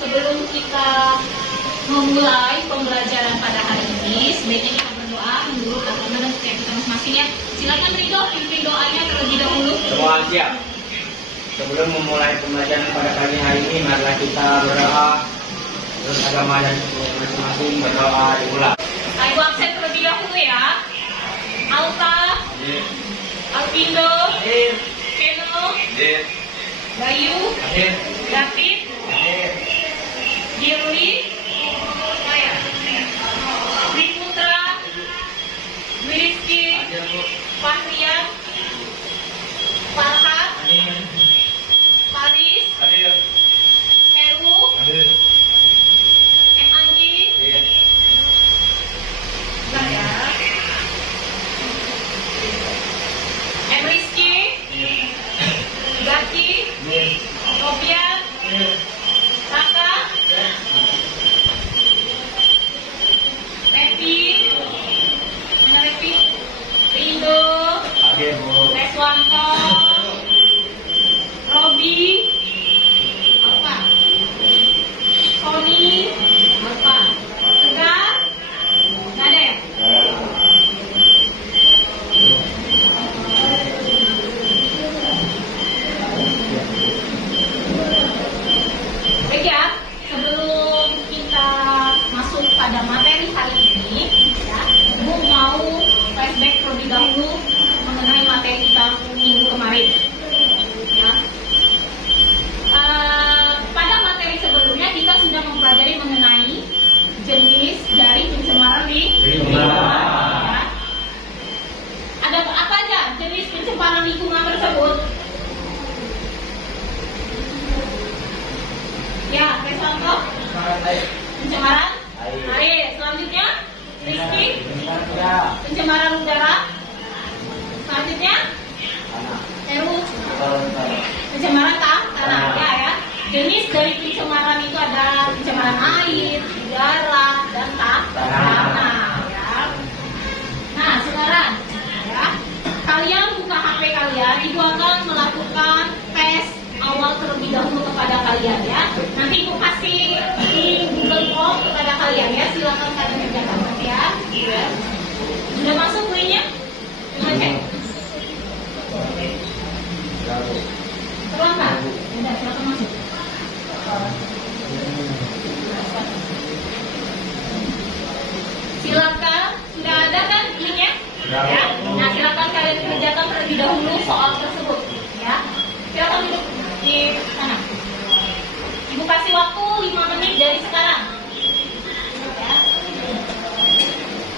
sebelum kita memulai pembelajaran pada hari ini, sebaiknya kita berdoa menurut agama dan setiap kita masing-masing ya. Silakan Ridho, pimpin doanya terlebih dahulu. Semua siap. Sebelum memulai pembelajaran pada pagi hari ini, marilah kita berdoa. Terus agama dan masing-masing berdoa dimulai. Ibu absen terlebih dahulu ya. Alta, Alpindo, Keno, Bayu, David, Girly, Dwi Putra, Dwi Rizky, Fahrian, Farhan, Paris, Heru, M. Anggi, M. Rizky, Gati, Robian, Raka, Repi, Rindo, Reswanto, Robi, apa? Tony, apa? Tegar, nggak ada ya? Baik ya, sebelum kita masuk pada materi hari ini, ya, Ibu mau flashback terlebih dahulu mengenai materi kita minggu kemarin. Ya. Pada materi sebelumnya kita sudah mempelajari mengenai jenis dari pencemaran lingkungan. Ya. Ada apa aja jenis pencemaran lingkungan tersebut? Ya, Reswanto, pencemaran air. Selanjutnya, Rizky, pencemaran udara. Selanjutnya, Heru, pencemaran tanah. Ya. Jenis dari pencemaran itu ada pencemaran air, udara, dan tanah. Ya. Nah, sekarang, ya, kalian buka HP kalian, Ibu akan melakukan tes awal terlebih dahulu kepada kalian ya. Nanti Ibu kasih di Google Form kepada kalian ya. Silakan kalian kerjakan ya. Sudah masuk kuenya? Sudah cek? Terlambat? Sudah, silakan masuk. Silakan, sudah ada kan linknya? Ya. Nah, silakan kalian kerjakan terlebih dahulu soal tersebut ya. Silakan duduk di sana. Ibu kasih waktu 5 menit dari sekarang. Ya.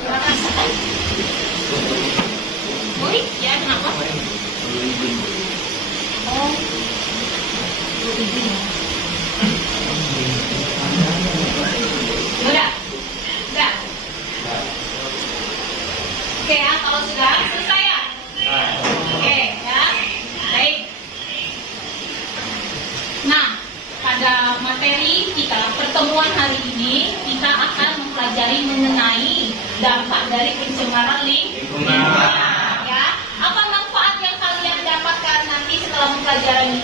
Silakan. Boleh? Ya, kenapa? Oh. Udah? Udah? Oke ya, kalau sudah selesai ya? Oke ya, baik. Nah, pada materi kita pertemuan hari ini kita akan mempelajari mengenai dampak dari pencemaran lingkungan. Ya, apa manfaat yang kalian dapatkan nanti setelah mempelajari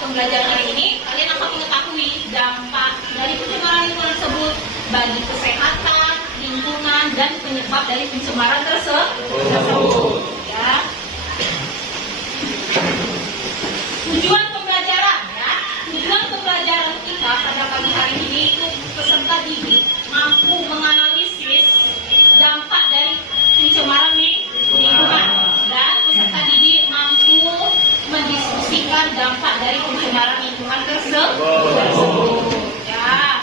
pembelajaran hari ini? Kalian akan mengetahui dampak dari pencemaran lingkungan tersebut bagi kesehatan lingkungan dan penyebab dari pencemaran tersebut. Ya. Tujuan pembelajaran kita pada pagi hari ini itu peserta didik mampu menganalisis dampak dari pencemaran lingkungan dan peserta didik mampu mendiskusikan dampak dari pencemaran lingkungan tersebut. Ya.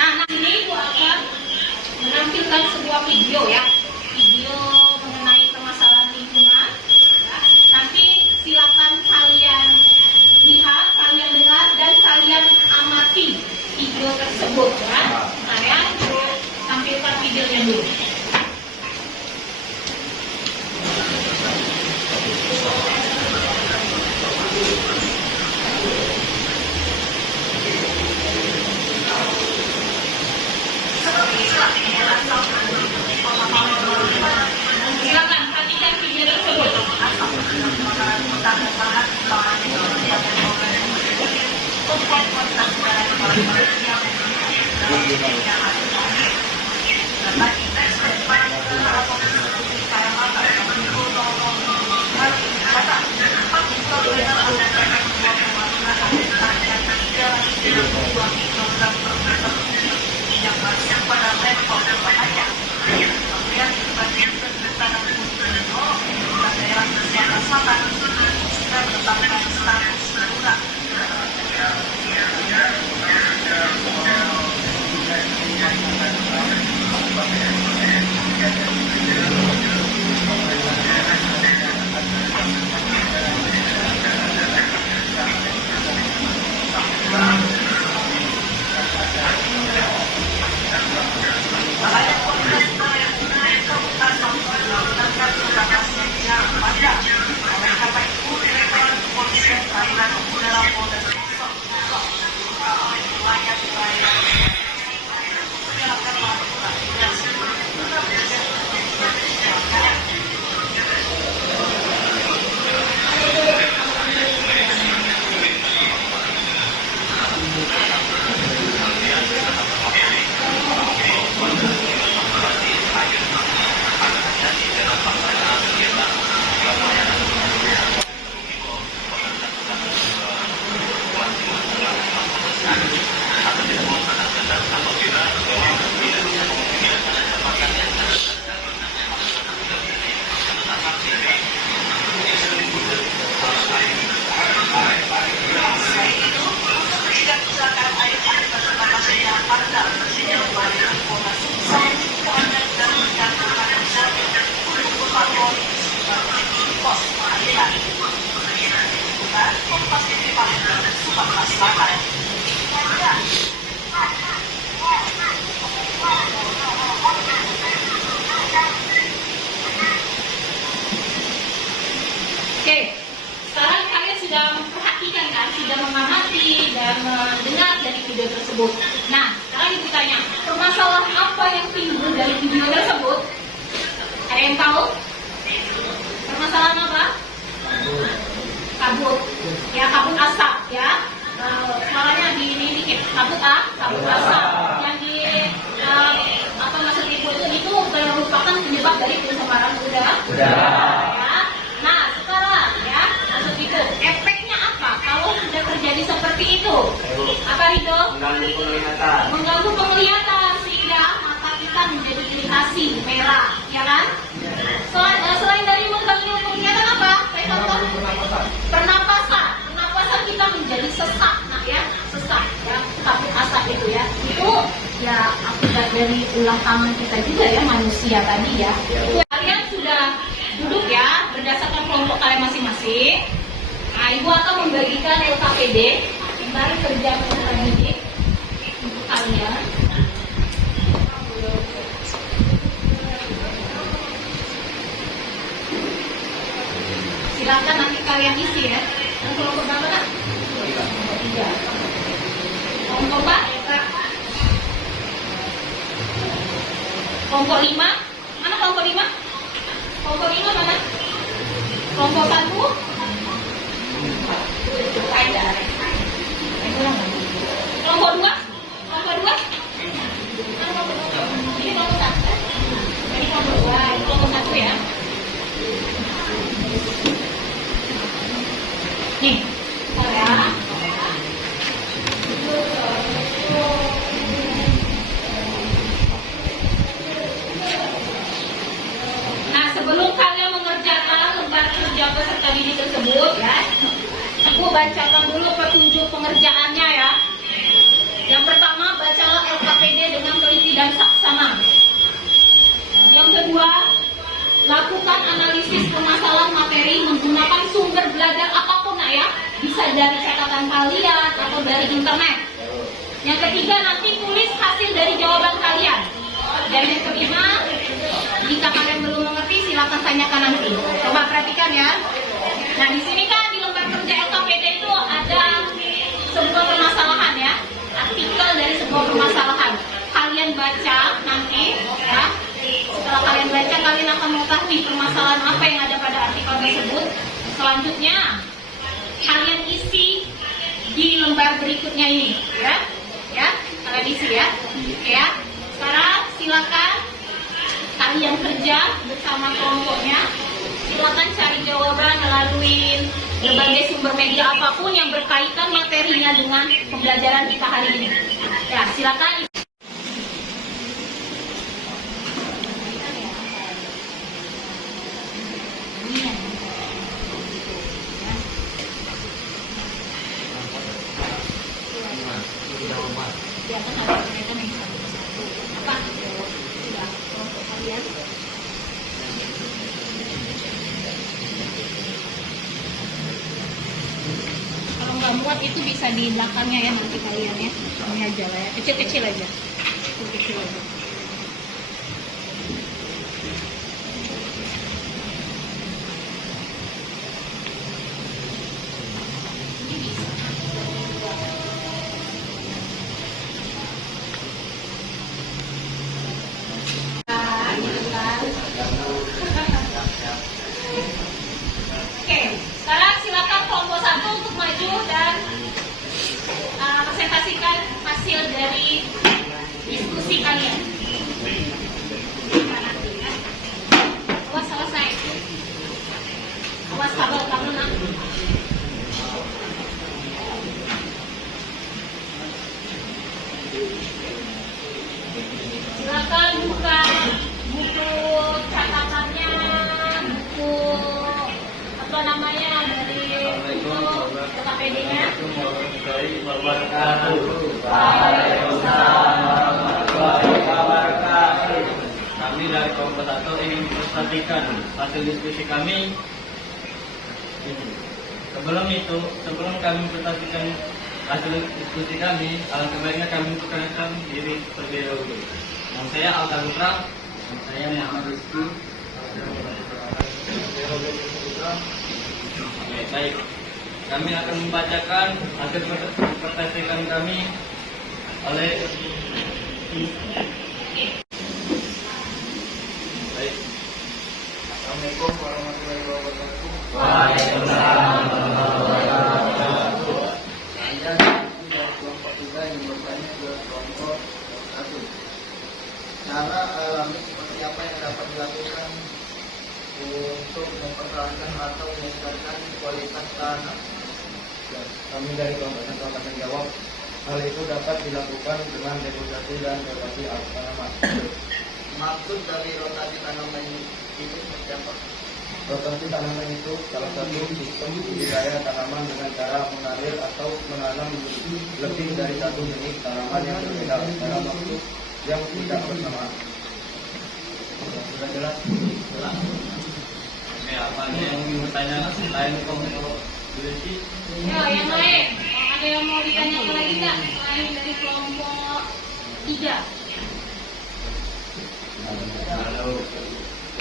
Nah, ini Ibu akan menampilkan sebuah video ya, video mengenai permasalahan lingkungan. Ya. Nanti silakan kalian lihat, kalian dengar, dan kalian amati video tersebut ya. Saya tampilkan videonya dulu. Seperti itulah Oke, sekarang kalian sudah memperhatikan kan, sudah mengamati dan mendengar dari video tersebut. Nah, sekarang ditanya, permasalahan apa yang timbul dari video tersebut? Ada yang tahu? Permasalahan apa? Kabut. Ya, kabut asap ya. Suaranya di dikit. Kabut asap. Yang di apa maksud itu merupakan penyebab dari pencemaran udara. Ya. Nah, sekarang ya, maksud itu efeknya apa kalau sudah terjadi seperti itu? Apa itu? Mengganggu penglihatan. Mengganggu penglihatan sehingga mata kita menjadi iritasi merah, ya kan? Selain dari mengganggu penglihatan apa? Saya contoh pernapasan kita menjadi sesak, nah ya, sesak ya, kabut asap itu ya. Itu ya akibat dari ulah tangan kita juga ya, manusia tadi ya. Kalian sudah duduk ya, berdasarkan kelompok kalian masing-masing. Nah, Ibu akan membagikan LKPD tentang kerja peserta didik untuk kalian. Silakan nanti kalian isi ya. Dan kelompok berapa kan? Kelompok 3. Kelompok 4? Kelompok 5? Mana kelompok 5? Kelompok 5 mana? Kelompok 1? Kelompok 2? Kelompok 2? Mana kelompok 2? Ini kelompok 1. Ini kelompok 2, ini kelompok 1 ya. Nih, ya. Nah, sebelum kalian mengerjakan lembar kerja peserta didik tersebut ya, aku bacakan dulu petunjuk pengerjaannya ya. Yang pertama, bacalah LKPD dengan teliti dan saksama. Yang kedua, lakukan analisis permasalahan materi menggunakan sumber belajar apapun ya, bisa dari catatan kalian atau dari internet. Yang ketiga, nanti tulis hasil dari jawaban kalian. Dan yang kelima, jika kalian belum mengerti silakan tanyakan nanti. Coba perhatikan ya. Nah, di sini kan di lembar kerja LKPD itu ada sebuah permasalahan ya, artikel dari sebuah permasalahan. Kalian baca nanti ya. Setelah kalian baca, kalian akan mengetahui permasalahan apa yang ada pada artikel tersebut. Selanjutnya, kalian isi di lembar berikutnya ini, ya, kalian isi ya. Oke ya. Sekarang silakan kalian kerja bersama kelompoknya. Silakan cari jawaban melalui berbagai sumber media apapun yang berkaitan materinya dengan pembelajaran kita hari ini. Ya, silakan. Kalau nggak muat itu bisa di belakangnya ya nanti kalian ya. Ini aja lah ya, kecil-kecil aja. Kecil-kecil aja. Oke, sekarang silakan kelompok 1 untuk maju dan presentasikan hasil dari diskusi kalian. Awas, selesai. Awas kabel nak. Silakan buka buku catatannya, buku apa namanya dari itu KPD-nya. Kami dari kelompok 1 ingin mempresentasikan hasil diskusi kami. Sebelum kami mempresentasikan hasil diskusi kami, alangkah baiknya kami memperkenalkan diri terlebih dahulu. Nama saya Alta Putra. Nama saya Muhammad Rizky. Oke, baik. Kami akan membacakan hasil presentasikan kami oleh baik. Assalamualaikum warahmatullahi wabarakatuh. Waalaikumsalam warahmatullahi wabarakatuh. Saya dari kelompok 3 yang bertanya ke kelompok 1. Cara alami seperti apa yang dapat dilakukan untuk mempertahankan atau meningkatkan kualitas tanah? Kami dari kelompok 1 akan menjawab. Hal itu dapat dilakukan dengan depositasi dan rotasi tanaman. Maksud dari rotasi tanaman itu seperti apa? Rotasi tanaman itu salah satu sistem budidaya tanaman dengan cara mengalir atau menanam lebih dari satu jenis tanaman yang berbeda dalam waktu yang tidak bersamaan. Sudah jelas? Jelas. Oke, apa yang ingin bertanya lain kelompok Bulesi? Ya, yang lain. Ada yang mau ditanyakan lagi nggak? Selain dari kelompok 3. Halo.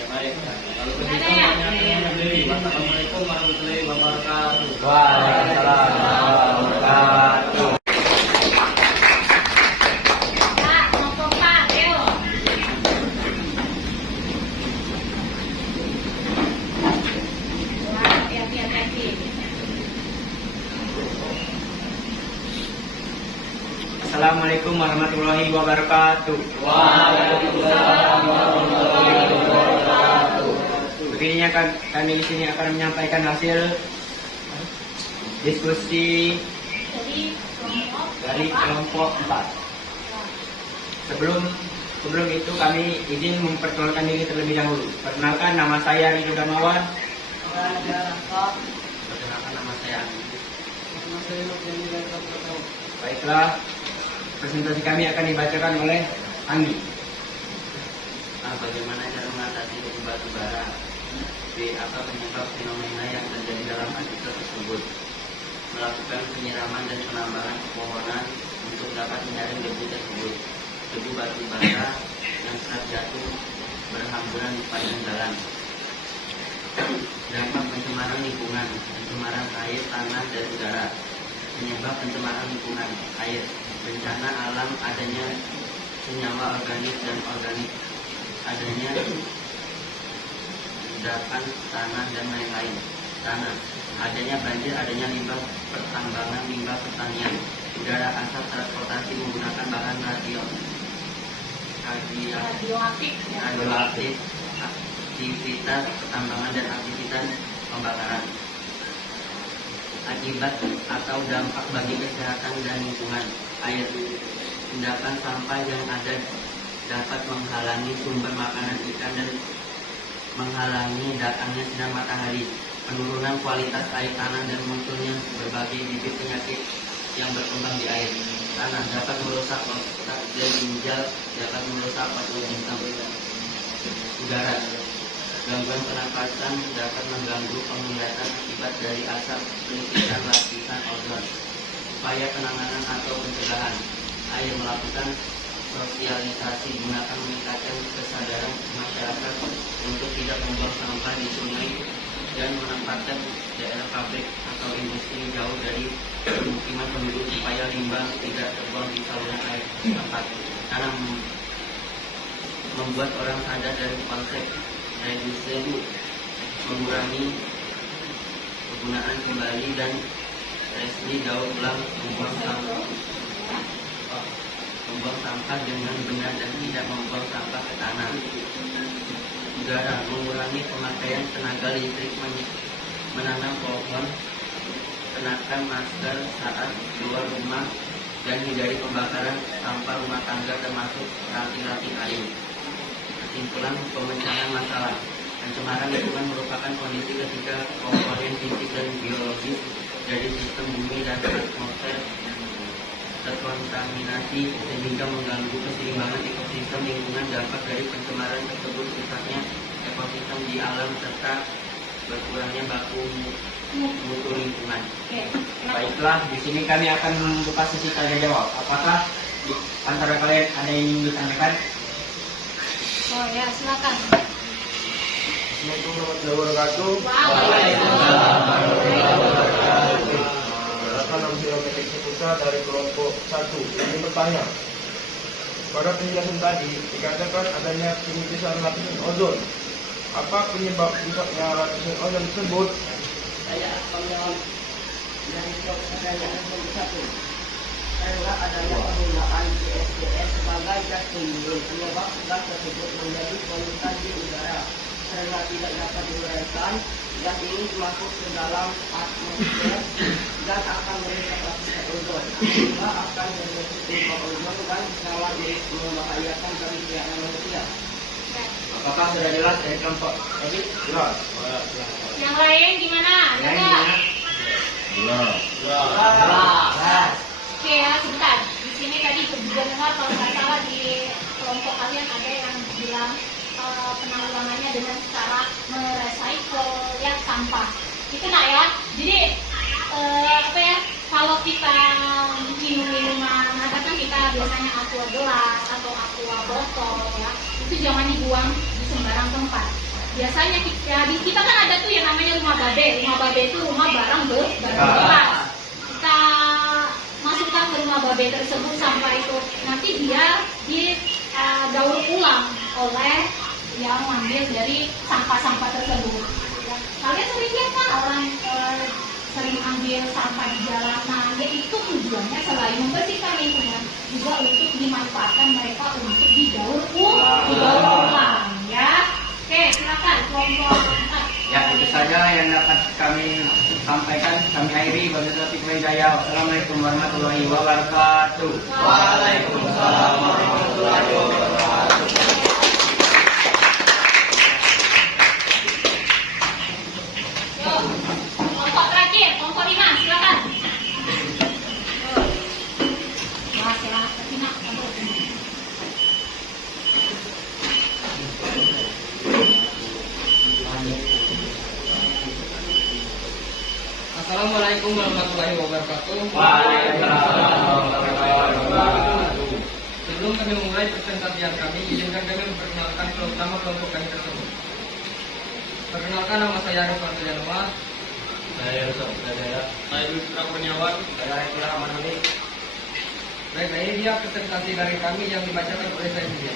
Baik. Kalau begitu pertanyaannya sendiri. Wassalamualaikum warahmatullahi wabarakatuh. Waalaikumsalam warahmatullahi wabarakatuh. Pak, kelompok 4, ayo. Wah, hati-hati. Assalamualaikum warahmatullahi wabarakatuh. Waalaikumsalam warahmatullahi wabarakatuh. Begininya kami di sini akan menyampaikan hasil diskusi dari kelompok 4. Sebelum itu kami izin memperkenalkan diri terlebih dahulu. Perkenalkan, nama saya Ridho Damawan. Perkenalkan, nama saya Andi. Baiklah, presentasi kami akan dibacakan oleh Anggi. Bagaimana cara mengatasi debu batu bara? B. Apa penyebab fenomena yang terjadi dalam artikel tersebut? Melakukan penyiraman dan penambahan pepohonan untuk dapat menyaring debu tersebut. Debu batu bara yang kerap jatuh berhamburan di sepanjang jalan. Dampak pencemaran lingkungan, pencemaran air, tanah, dan udara. Penyebab pencemaran lingkungan, air, bencana alam, adanya senyawa organik dan organik, adanya endapan tanah dan lain-lain. tanah, adanya banjir, adanya limbah pertambangan, limbah pertanian, udara, asap transportasi menggunakan bahan Radioaktif. Ya. radioaktif, aktivitas pertambangan dan aktivitas pembakaran. Akibat atau dampak bagi kesehatan dan lingkungan air. Tindakan sampah yang ada dapat menghalangi sumber makanan ikan dan menghalangi datangnya sinar matahari, penurunan kualitas air tanah dan munculnya berbagai bibit penyakit yang berkembang di air tanah, dapat merusak otak dan ginjal, dapat merusak paru bintang. Udara, gangguan pernapasan dapat mengganggu penglihatan akibat dari asap pelipitan lapisan ozon. Upaya penanganan atau pencegahan air, melakukan sosialisasi, gunakan meningkatkan kesadaran masyarakat untuk tidak membuang sampah di sungai dan menempatkan daerah pabrik atau industri jauh dari pemukiman penduduk supaya limbah tidak terbuang di saluran air tempat. Karena membuat orang sadar dari konsep reduce, mengurangi penggunaan kembali dan resli daur ulang, membuang sampah dengan benar dan tidak membuang sampah ke tanah. Udara, mengurangi pemakaian tenaga listrik, menanam pohon, kenakan masker saat keluar rumah, dan hindari pembakaran sampah rumah tangga termasuk ranting-ranting air. Kesimpulan pemecahan masalah. Pencemaran lingkungan merupakan kondisi ketika komponen fisik dan biologis dari sistem bumi dan atmosfer terkontaminasi sehingga mengganggu keseimbangan ekosistem lingkungan. Dampak dari pencemaran tersebut rusaknya ekosistem di alam serta berkurangnya baku mutu lingkungan. Baiklah, di sini kami akan membuka sesi tanya jawab. Apakah di antara kalian ada yang ingin ditanyakan? Oh ya, silakan. Assalamualaikum warahmatullahi wabarakatuh. Nama saya Petik Seputra dari kelompok 1. Ini bertanya, pada penjelasan tadi dikatakan adanya penipisan lapisan ozon. Apa penyebab rusaknya lapisan ozon tersebut? Saya akan menjawab dari pertanyaan nomor 1. Karena adanya penggunaan CSDS sebagai gas pembunuh, penyebab gas tersebut menjadi polutan di udara. Karena tidak dapat diuraikan, gas ini masuk ke dalam atmosfer dan akan merusak lapisan ozon, sehingga akan membentuk limbah ozon dan sangat membahayakan bagi kesehatan manusia. Apakah sudah jelas dari kelompok tadi? Jelas. Yang lain gimana? Ada nggak? Jelas. Oke ya, sebentar. Di sini tadi juga dengar kalau nggak salah di kelompok kalian ada yang bilang penanggulangannya dengan cara merecycle ya sampah. Itu nak ya. Jadi apa ya? Kalau kita minum minuman, kan kita biasanya aqua gelas atau aqua botol ya, itu jangan dibuang di sembarang tempat. Biasanya kita kan ada tuh yang namanya rumah babe. Rumah babe itu rumah barang bekas. Kita masukkan ke rumah babe tersebut sampah itu, nanti dia daur ulang oleh yang mengambil dari sampah-sampah tersebut. Ya. Kalian sering lihat kan orang sering ambil sampah di jalanan, ya itu tujuannya selain membersihkan lingkungan, juga untuk dimanfaatkan mereka untuk didaur ulang. Ya, oke silakan kelompok 4. Ya, itu saja yang dapat kami sampaikan. Kami akhiri. Wabillahi taufiq wal hidayah. Wassalamualaikum warahmatullahi wabarakatuh. Waalaikumsalam warahmatullahi wabarakatuh. Yuk, kelompok terakhir, kelompok 5, silakan. Wah, silakan Tina, kelompok 5. Assalamualaikum warahmatullahi wabarakatuh. Sebelum kami memulai pertanyaan kami, izinkan kami memperkenalkan nama kelompok kami tersebut. Perkenalkan, nama saya Arif Ardianwa. Saya Yusuf Hidayat. Saya Yusuf Kurniawan. Saya Iqbal Amanuli. Baik, ini dia presentasi dari kami yang dibacakan oleh saya sendiri.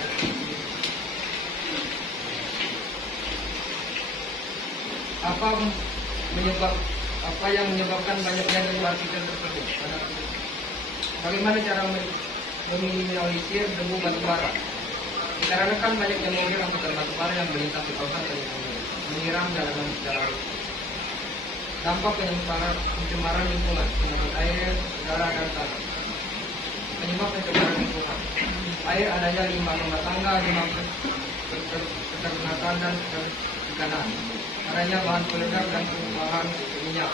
menyebabkan banyaknya dari partikel tersebut. Bagaimana cara meminimalisir debu batubara? Dikarenakan banyaknya mobil angkutan batubara yang melintas di kawasan Tanjung menyiram jalanan secara rutin. Dampak pencemaran lingkungan, penyebab air, udara, dan tanah. Penyebab pencemaran lingkungan: air, adanya limbah rumah tangga, limbah peternakan dan perikanan, adanya bahan peledak dan bahan minyak,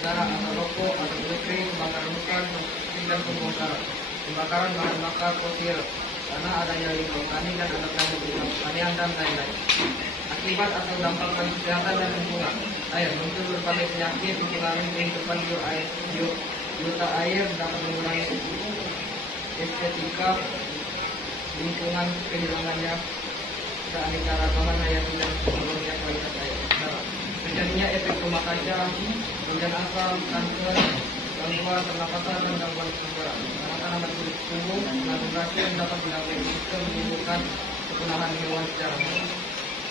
udara atau rokok atau elektrik, kebakaran hutan dan pembongkaran, pembakaran bahan bakar fosil, karena adanya limbah tani dan anak pertanian dan lain-lain. Akibat atau dampak bagi kesehatan dan lingkungan: air, muncul berbagai penyakit, mempengaruhi kehidupan biota air, dapat mengurangi estetika lingkungan, kehilangannya keanekaragaman hayati dan menurunnya kualitas air. Terjadinya efek rumah kaca, hujan asam, kanker, gangguan pernapasan dan gangguan kesuburan. Tanaman kulit tumbuh, mengandung racun dapat mengganggu sistem, menimbulkan kepunahan hewan secara umum.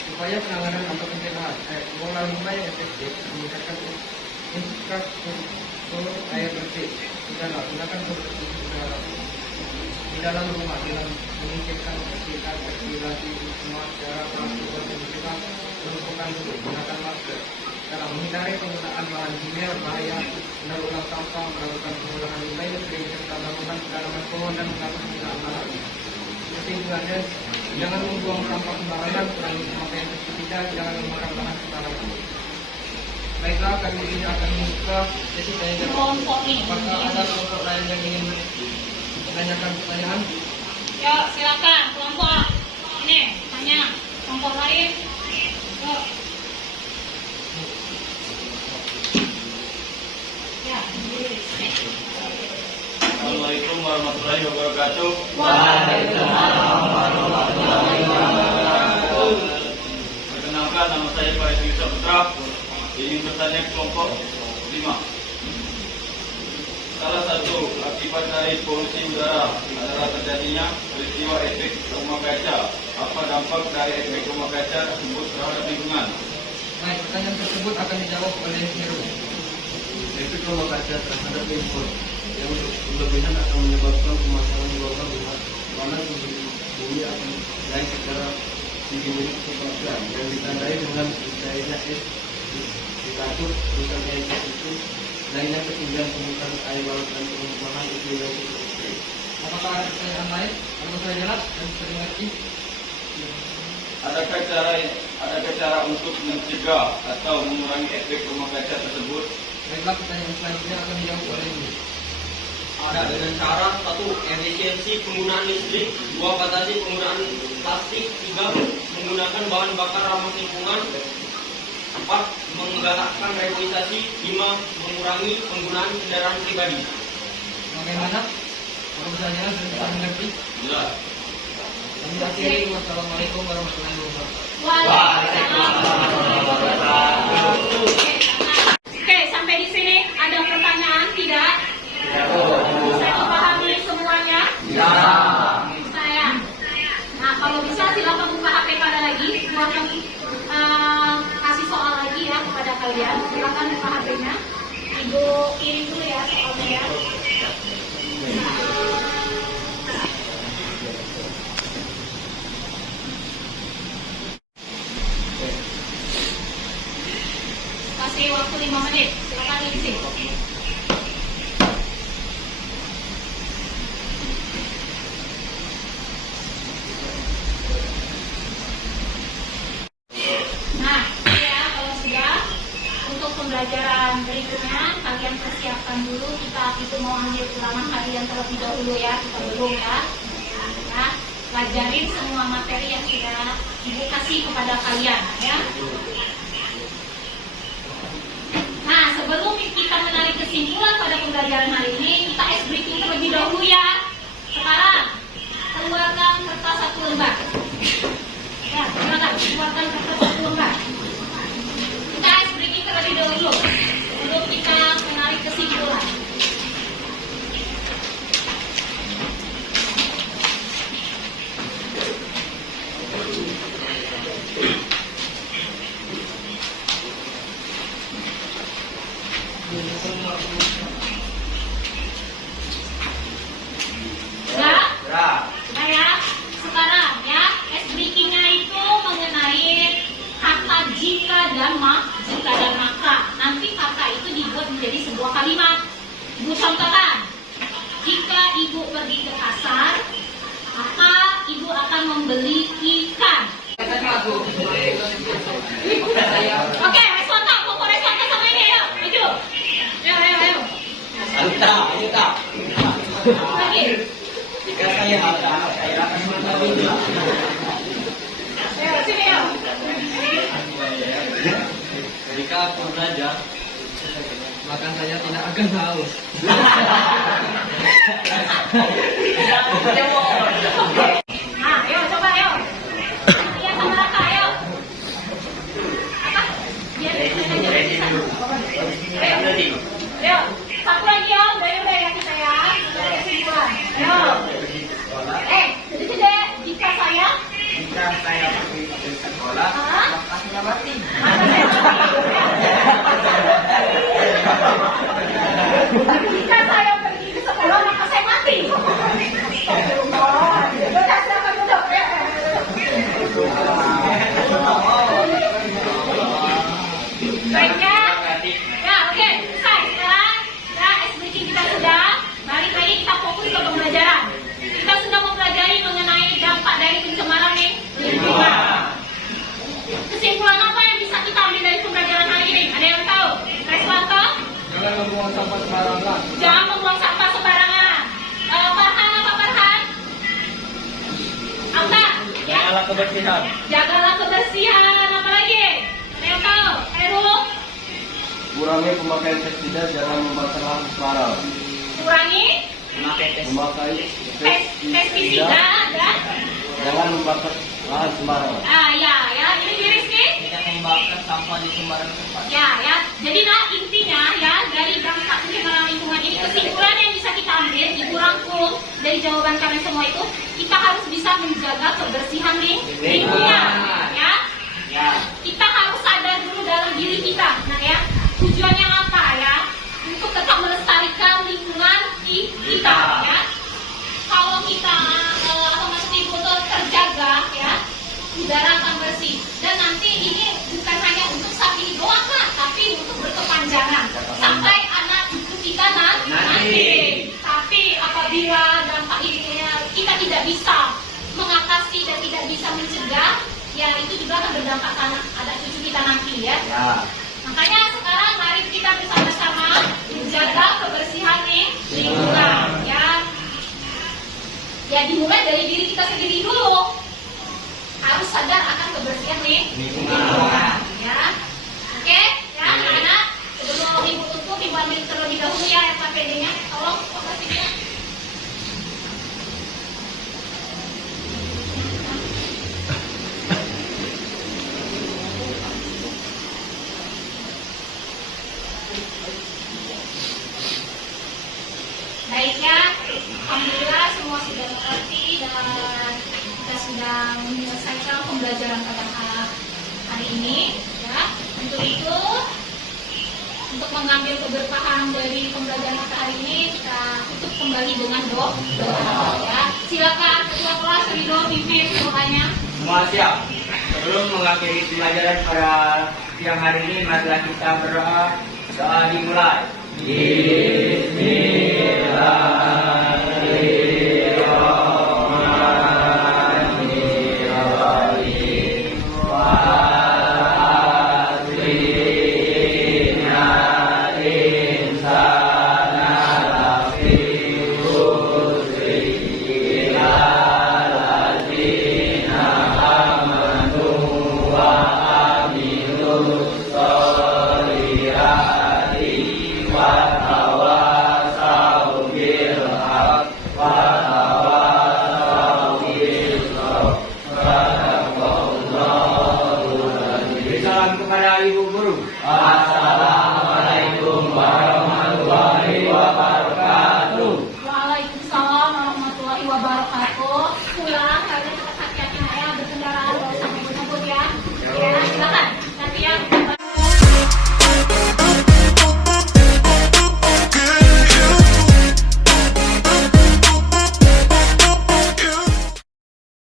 Upaya penanganan atau pencegahan: mengolah limbah yang efektif, meningkatkan infrastruktur air bersih, gunakan produk udara di dalam rumah dengan menyingkirkan sirkulasi semua secara teratur dan mencegah penumpukan dulu, gunakan masker, dalam menghindari penggunaan bahan kimia berbahaya, mendaur ulang sampah, melakukan pengolahan limbah industri serta bangunan tanaman pohon dan mengatur penggunaan lahan. Kesimpulannya, jangan membuang sampah sembarangan, kurangi pemakaian pestisida, jangan memakan bahan sembarangan. Baiklah, kami ini akan membuka sesi tanya jawab. Apakah ada kelompok lain yang ingin menanyakan pertanyaan? Ya, silakan kelompok ini tanya. Kelompok lain. Yuk. Ya, Assalamualaikum warahmatullahi wabarakatuh. Waalaikumsalam warahmatullahi wabarakatuh. Perkenalkan, nama saya Faris Yusuf Putra. Ingin bertanya kelompok 5. Salah satu akibat dari polusi udara adalah terjadinya peristiwa efek rumah kaca. Apa dampak dari efek rumah kaca tersebut terhadap lingkungan? Baik, pertanyaan tersebut akan dijawab oleh Heru. Efek rumah kaca terhadap lingkungan yang berlebihan akan menyebabkan pemasangan global panas bumi akan naik secara signifikan kebakaran yang ditandai dengan cairnya es ditatur rusaknya ekosistem, lainnya ketinggian permukaan air laut dan perubahan iklim yang ekstrim. Apakah ada pertanyaan lain? Apakah sudah jelas dan bisa dimengerti? Adakah cara untuk mencegah atau mengurangi efek rumah kaca tersebut? Baiklah, pertanyaan selanjutnya akan dijawab oleh Ibu. Ada dengan cara: 1. Efisiensi penggunaan listrik, 2. Batasi penggunaan plastik, 3. Menggunakan bahan bakar ramah lingkungan, 4. Menggalakkan reboisasi, 5. Mengurangi penggunaan kendaraan pribadi. Bagaimana? Apakah bisa jelas dan bisa mengerti? Jelas. Kami akhiri. Wassalamualaikum warahmatullahi wabarakatuh. Waalaikumsalam warahmatullahi wabarakatuh. Oke, sampai di sini ada pertanyaan tidak? Bisa dipahami semuanya? Ya. Saya. Nah, kalau bisa silakan buka HP pada lagi. Buat kasih soal lagi ya kepada kalian. Silakan buka HP-nya. Ibu kirim dulu ya soalnya ya. Kasih waktu 5 menit. Silakan isi. Nah, ini ya kalau sudah untuk pembelajaran berikutnya kalian persiapkan dulu. Kita itu mau ambil ulangan harian terlebih dahulu ya, kita belum ya. Nah, pelajarin semua materi yang sudah Ibu kasih kepada kalian ya. Nah, sebelum kita menarik kesimpulan pada pembelajaran hari ini, kita ice breaking terlebih dahulu ya. Sekarang keluarkan kertas 1 lembar. Ya, silakan keluarkan kertas 1 lembar. Kita ice breaking terlebih dahulu sebelum kita menarik kesimpulan. Contohkan, jika ibu pergi ke pasar, maka ibu akan membeli ikan. Oke, respontan, pokok respontan sama ini, ayo, maju. Ayo. Ayo tak. Lagi. Jika saya ada anak saya akan mengetahuinya. Ayo, sini ayo. Jika aku belajar, Maka saya tidak akan haus. Nah, ayo coba ayo. Iya sama Raka, ayo. Apa? Biar bisa. Ayo, satu lagi ya, udah ya kita ya. Udah kesimpulan. Ayo. Jadi jika saya pergi ke sekolah, maka saya mati. Jika saya pergi ke sekolah maka saya mati. Udah silakan duduk ya. Baiknya, ya oke, selesai. Sekarang ya SBC kita sudah. Balik lagi kita fokus ke pembelajaran. Kita sudah mempelajari mengenai dampak dari pencemaran lingkungan. Kesimpulan apa yang bisa kita ambil dari pembelajaran hari ini? Ada yang tahu? Reswanto? Jangan membuang sampah sembarangan. Jangan membuang sampah sembarangan. Farhan apa Farhan? Auta? Ya? Jagalah kebersihan. Jagalah kebersihan. Apa lagi? Ada yang tahu? Heru? Kurangi pemakaian pestisida, jangan membakar lahan sembarang. Kurangi Memakai pestisida dan jangan membakar lahan sembarang. ya. Ini Rizky? tidak membakar sampah di sembarang tempat. Ya. Jadi intinya ya dari dampak pencemaran lingkungan ini kesimpulan yang bisa kita ambil ibu rangkum dari jawaban kalian semua itu kita harus bisa menjaga kebersihan lingkungan ya. Kita harus sadar dulu dalam diri kita. Nah ya tujuannya apa ya? Untuk tetap melestarikan lingkungan kita ya. Kalau kita ibu itu terjaga ya, udara akan bersih dan nanti ini bukan hanya untuk saat ini doang kan, tapi untuk berkepanjangan sampai anak cucu kita nanti. Tapi apabila dampak ini kita tidak bisa mengatasi dan tidak bisa mencegah, ya itu juga akan berdampak ke anak cucu kita nanti ya. Makanya sekarang mari kita bersama-sama menjaga kebersihan lingkungan ya. Ya dimulai dari diri kita sendiri dulu. Harus sadar akan kebersihan lingkungan ya. Oke ya anak-anak, sebelum ibu tutup ibu ambil terlebih dahulu ya RKPD-nya. Tolong operasinya. Baiknya, alhamdulillah semua sudah mengerti dan kita sudah menyelesaikan pembelajaran pada hari ini. Ya, untuk itu, untuk mengambil keberkahan dari pembelajaran kita hari ini, kita tutup kembali dengan doa. Ya, silakan ketua kelas Ridho pimpin doanya. Semua siap. Sebelum mengakhiri pelajaran pada siang hari ini, marilah kita berdoa. Doa dimulai. Salam kepada ibu guru. Assalamualaikum warahmatullahi wabarakatuh. Waalaikumsalam warahmatullahi wabarakatuh. Pulang kalian